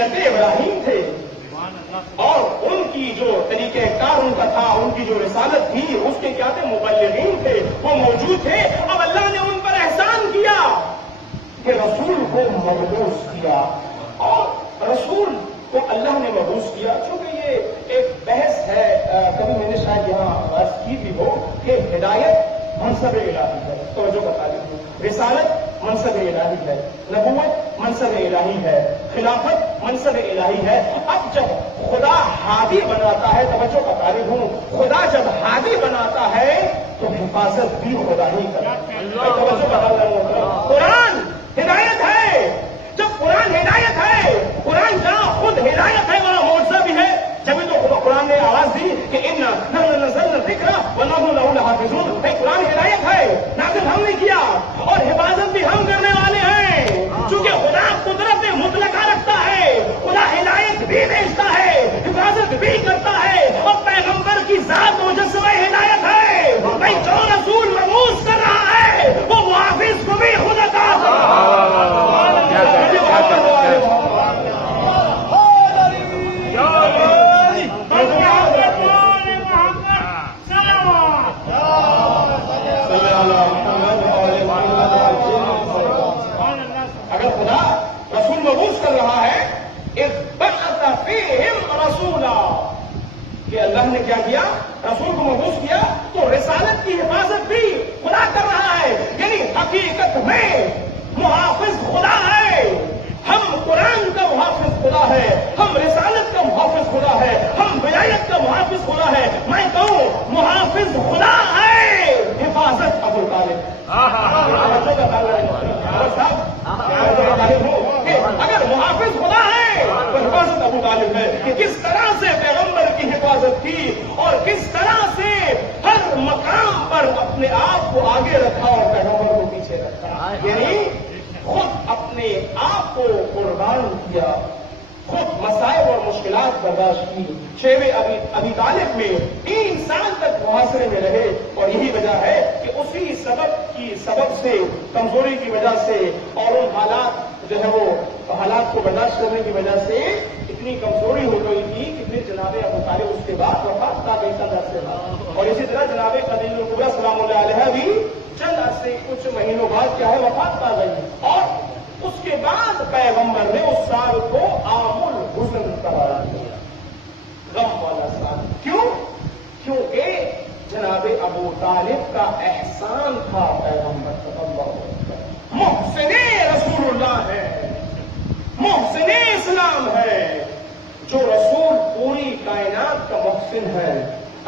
ملت ابراہیم تھے اور ان کی جو طریقہ کار ان کا تھا، ان کی جو رسالت تھی اس کے کیا تھے، مبلغین تھے، وہ موجود تھے. اب اللہ نے ان پر احسان کیا کہ رسول کو مبعوث کیا، اور رسول کو اللہ نے مبعوث کیا. چونکہ یہ ایک بحث ہے، کبھی میں نے شاید یہاں بحث کی بھی ہو کہ ہدایت منصب الہی ہے، توجہ بتا دیجیے، رسالت منصب الہی ہے، نبوت منصب الہی ہے، خلافت منصب الہی ہے. اب جب خدا ہادی بناتا ہے، توجہ بتا رہی ہوں، خدا جب ہادی بناتا ہے تو حفاظت بھی خدا ہی کرتا ہے. توجہ بتا رہا ہوں، قرآن ہدایت ہے. جب قرآن ہدایت ہے، قرآن جہاں خود ہدایت ہے وہاں معجزہ بھی ہے. جبھی تو قرآن نے آواز دی کہ اِنَّا نَحْنُ نَزَّلْنَا الذِّكْرَ وَإِنَّا لَهُ لَحَافِظُونَ. قرآن ہدایت ہے، نازل ہم نے کیا اور حفاظت بھی ہم کرنے والے ہیں. چونکہ خدا قدرت مطلقہ رکھتا ہے، خدا ہدایت بھی بھیجتا ہے، حفاظت بھی کرتا ہے، اور پیغمبر کی ذات مجسمہ ہدایت ہے. بھائی جو رسول مبعوث کر رہا ہے وہ محافظ کو بھی خود عطا کر رہا ہے. اذ بعث فیہم رسولا، کہ اللہ نے کیا کیا، رسول کو مبعوث کیا تو رسالت کی حفاظت بھی خدا کر رہا ہے. یعنی حقیقت میں محافظ خدا ہے. ہم قرآن کا محافظ خدا ہے، ہم رسالت کا محافظ خدا ہے، ہم ولایت کا محافظ خدا ہے. میں کہوں محافظ خدا ہے، حفاظت ابو طالب. اگر محافظ خدا ہے تو حفاظت ابو طالب ہے. کہ کس طرح سے پیغمبر کی حفاظت کی اور کس طرح سے ہر مقام پر اپنے آپ کو آگے رکھا اور پیغمبر کو پیچھے رکھا. یعنی خود اپنے آپ کو قربان کیا، خود مسائب اور مشکلات برداشت کی. شیب ابی طالب میں 3 سال تک محاصرے میں رہے، اور یہی وجہ ہے کہ اسی سبب سے، کمزوری کی وجہ سے اور ان حالات جو ہے وہ حالات کو برداشت کرنے کی وجہ سے اتنی کمزوری ہو گئی تھی کہ پھر جناب ابو طالب اس کے بعد وفات پا گئی تھا عرصے بعد. اور اسی طرح جناب خدیجہ الکبریٰ سلام اللہ علیہا بھی چند عرصے کچھ مہینوں بعد کیا ہے وفات پا گئی. اور اس کے بعد پیغمبر نے اس سال کو عام الحزن قرار دیا، غم والا سال. کیوں؟ کیونکہ جناب ابو طالب کا احسان تھا پیغمبر صلی اللہ علیہ وسلم. محسن رسول اللہ ہے، محسن اسلام ہے. جو رسول پوری کائنات کا محسن ہے،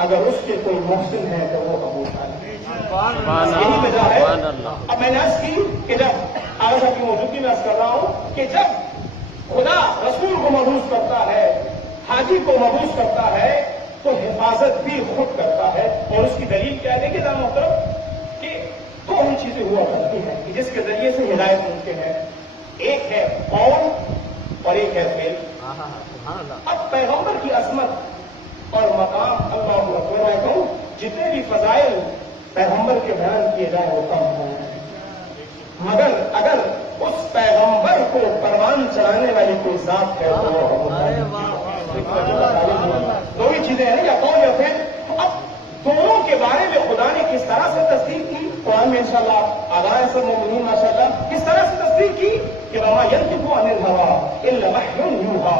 اگر اس کے کوئی محسن ہے تو وہ ابو طالب. یہی وجہ ہے. اب میں نے عرض کی کہ جب آج صاحب کی موجودگی میں عرض کر رہا ہوں کہ جب خدا رسول کو مبعوث کرتا ہے، حاجی کو مبعوث کرتا ہے تو حفاظت بھی خود کرتا ہے. اور اس کی دلیل کیا ہے کہ ذرا محترم کہ 2 چیزیں ہوا کرتی ہیں کہ جس کے ذریعے سے ہدایت ممکن ہے. ایک ہے قول اور ایک ہے فعل. اب پیغمبر کی عظمت اور مقام اللہ اکبر، میں کہوں جتنے بھی فضائل پیغمبر کے بیان کیے جائیں وہ کم ہیں، مگر اگر اس پیغمبر کو پروان چلانے والی کوئی ذات ہے تو وہ 2 ہی چیزیں ہیں، یا قول یا فعل. اب دونوں کے بارے میں خدا نے کس طرح سے تصدیق کی قرآن میں انشاءاللہ آگاہ سب مومنین ماشاءاللہ کس طرح سے تصدیق کی کہ وما ينطق عن الهوى الا وحي يوحى.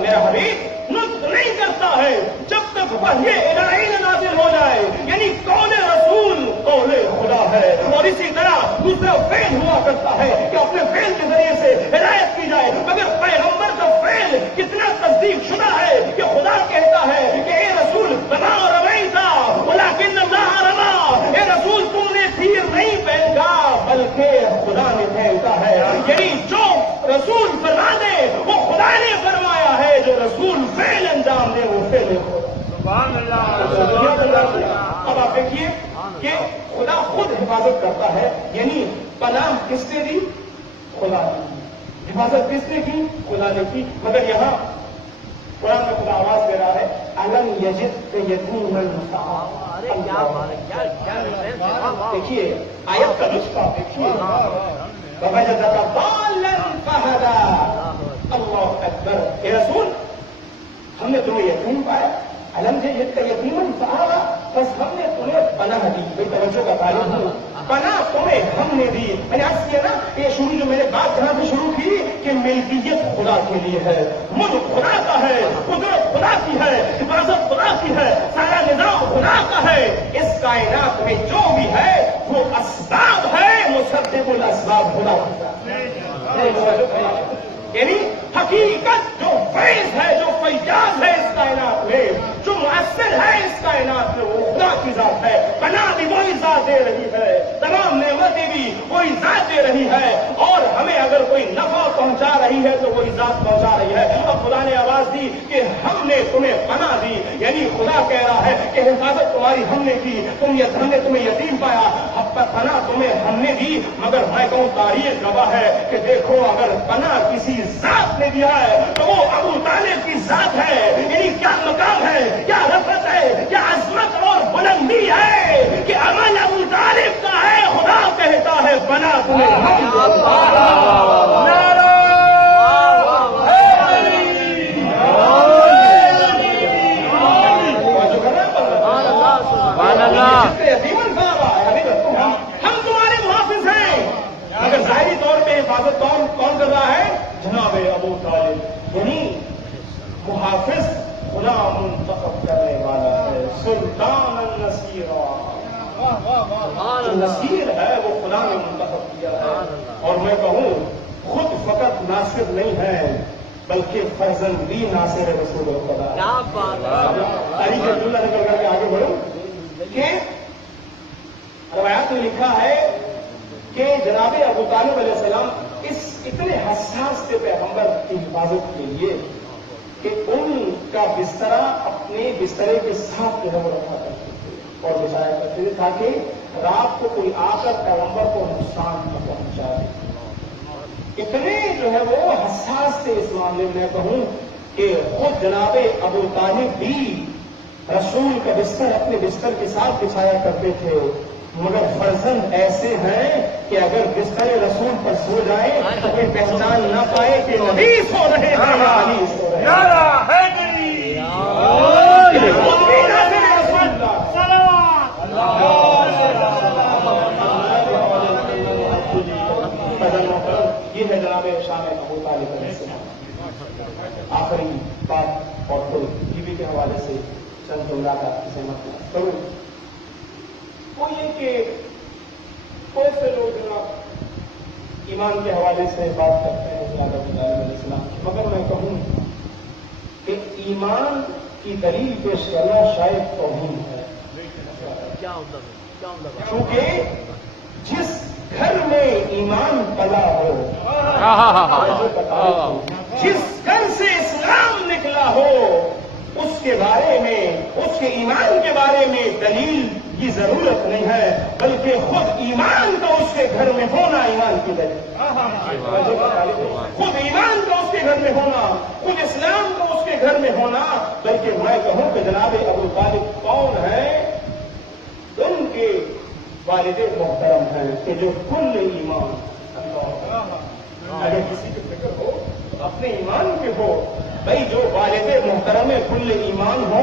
میرا حبیب نطق نہیں کرتا ہے جب تک وحی الہی نہ نازل ہو جائے. یعنی قول رسول قول خدا ہے. اور اسی طرح دوسرا فعل ہوا کرتا ہے کہ اپنے فعل کے ذریعے سے ہدایت کی جائے. مگر پیغمبر کا فعل کتنا تصدیق شدہ ہے کہ خدا کہتا ہے کہ اے رسول بنا رمیتا ولکن اللہ رما. اے رسول تم نے تیر نہیں پھینکا بلکہ خدا نے پھینکا ہے. یعنی جو رسول فرما دے وہ خدا نے فرمایا ہے، جو رسول فعل انجام دے وہ فعل سبحان اللہ. اب آپ دیکھیے کہ خدا خود حفاظت کرتا ہے. یعنی پناہ کس نے دی؟ خدا نے. حفاظت کس نے کی؟ خدا نے کی. مگر یہاں قرآن میں خدا آواز دے رہا ہے الم یجدک یتیما فآویٰ. دیکھیے آیت کا نسخہ دیکھیے ووجدک ضالا فہدیٰ. اللہ اکبر. اے رسول ہم نے تمہیں یقین پایا علم سے یہ یقین صحابہ بس ہم نے تمہیں پناہ دی. بھائی توجہ کا تعلق ہوں پناہ تمہیں ہم نے دی. میں نے عرض کیا نا یہ شروع جو میں نے بات جہاں سے شروع کی کہ ملکیت خدا کے لیے ہے, ملک خدا کا ہے, قدرت خدا کی ہے, حفاظت خدا کی ہے, سارا نظام خدا کا ہے. اس کائنات میں جو بھی ہے وہ اسباب ہے, مصدق الاسباب خدا کا. یعنی حقیقت جو فیض ہے, جو فیاض ہے اس کائنات میں, جو مؤثر ہے اس کائنات میں, وہ خدا کی ذات ہے. پناہ بھی وہی ذات دے رہی ہے, تمام نعمتیں بھی وہی ذات دے رہی ہے, اور ہمیں اگر کوئی نفع پہنچا رہی ہے تو وہی ذات پہنچا رہی ہے. اب خدا نے آواز دی کہ ہم نے تمہیں پناہ دی, یعنی خدا کہہ رہا ہے کہ حفاظت تمہاری ہم نے کی, ہم نے تمہیں یتیم پایا, پناہ تمہیں ہم نے دی. مگر میں کہوں تاریخ گواہ ہے کہ دیکھو اگر پناہ کسی ذات نے دیا ہے تو وہ ابو طالب کی ذات ہے. یعنی کیا مقام ہے, کیا رفعت ہے, کیا عظمت اور بلندی ہے کہ عمل ابو طالب کا ہے. خدا کہتا ہے پناہ تمہیں ہم تمہارے محافظ ہیں. مگر ظاہری طور پہ حفاظت کون کر رہا ہے؟ جناب ابو طالب. یعنی محافظ خدا منتخب کرنے والا ہے, سلطان النصیر. نصیر ہے وہ خدا نے منتخب کیا ہے. اور میں کہوں خود فقط ناصر نہیں ہے بلکہ فرزند بھی ناصر رسول خدا. تاریخ عبداللہ نکل کر کے آگے بڑھوں کہ روایات میں لکھا ہے کہ جناب ابو طالب علیہ السلام اس اتنے حساس سے پیغمبر کی حفاظت کے لیے کہ ان کا بسترا اپنے بسترے کے ساتھ جو ہے وہ رکھا کرتے تھے اور بچایا کرتے تھے تاکہ رات کو کوئی آ کر پیغمبر کو نقصان نہ پہنچائے. اتنے جو ہے وہ حساس تھے اس معاملے میں کہوں کہ خود جناب ابو طالب بھی رسول کا بستر اپنے بستر کے ساتھ بچھایا کرتے تھے. مگر فرزند ایسے ہیں کہ اگر بستر رسول پر سو جائیں تو کوئی پہچان نہ پائے کہ نبی سو رہے ہیں یا علی سو رہے یہ ہے جناب شان ابو طالب علیہ السلام. آخری بات اور پھر بیوی کے حوالے سے چند جملہ کا سہمت کروں. وہ یہ کہ بہت سے لوگ جناب ایمان کے حوالے سے بات کرتے ہیں جناب ابو طالب علیہ السلام کی, مگر میں کہوں کہ ایمان کی دلیل پیش کرنا شاید توہین ہے. کیونکہ جس گھر میں ایمان پلا ہو, جس گھر سے اسلام نکلا ہو, اس کے بارے میں, اس کے ایمان کے بارے میں دلیل کی ضرورت نہیں ہے بلکہ خود ایمان کا اس کے گھر میں ہونا ایمان کی دلیل. خود ایمان کا اس کے گھر میں ہونا, خود اسلام کا اس کے گھر میں ہونا. بلکہ میں کہوں کہ جناب ابو طالب کون ہے؟ ان کے والد محترم ہیں کہ جو کل ایمان, اگر کسی کی فکر ہو تو اپنے ایمان کے ہو. بھائی جو والد محترم کل ایمان ہو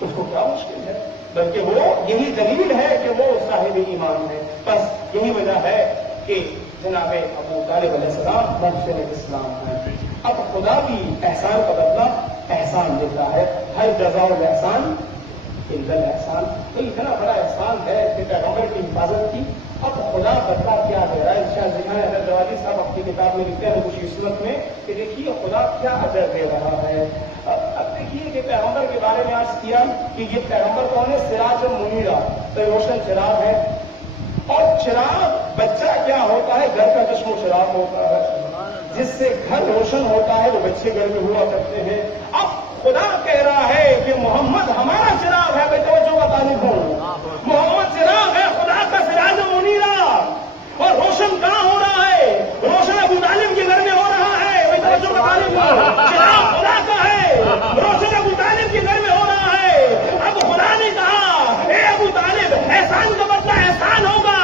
اس کو کیا مشکل ہے, بلکہ وہ یہی دلیل ہے کہ وہ صاحب ایمان ہے. بس یہی وجہ ہے کہ جناب ابو طالب علیہ السلام محسن اسلام ہے. اب خدا بھی احسان کا بدلہ احسان دیتا ہے. ہر جزا الاحسان الا الاحسان. تو اتنا بڑا احسان ہے کہ پیغمبر کی حفاظت کی. اب خدا بدلہ کیا دے رہا ہے؟ شاید حضرت جوالی صاحب اپنی کتاب میں لکھتے ہیں کچھ صورت میں کہ دیکھیے خدا کیا اجر دے رہا ہے. اب دیکھیے کہ پیغمبر کے بارے میں عرض کیا کہ یہ پیغمبر کون ہے؟ سراج منیرہ, تو روشن چراغ ہے. اور چراغ بچہ کیا ہوتا ہے؟ گھر کا چشم و چراغ ہوتا ہے. جس سے گھر روشن ہوتا ہے وہ بچے گھر میں ہوا کرتے ہیں. اب خدا کہہ رہا ہے کہ محمد ہمارا چراغ ہے. بھائی توجہ کا طالب ہوں, محمد چراغ ہے, خدا کا سراج منیرہ. اور روشن کہاں ہو رہا ہے؟ روشن ابو طالب کے گھر میں ہو رہا ہے. بھائی توجہ کا طالب ہوں, چراغ خدا کا ہے, روشن ابو طالب کے گھر میں ہو رہا ہے. اب خدا نے کہا اے ابو طالب احسان کا بدلہ احسان ہوگا.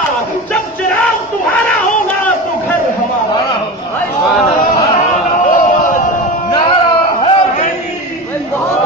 جب چراغ تمہارا ہوگا تو گھر ہمارا. بہت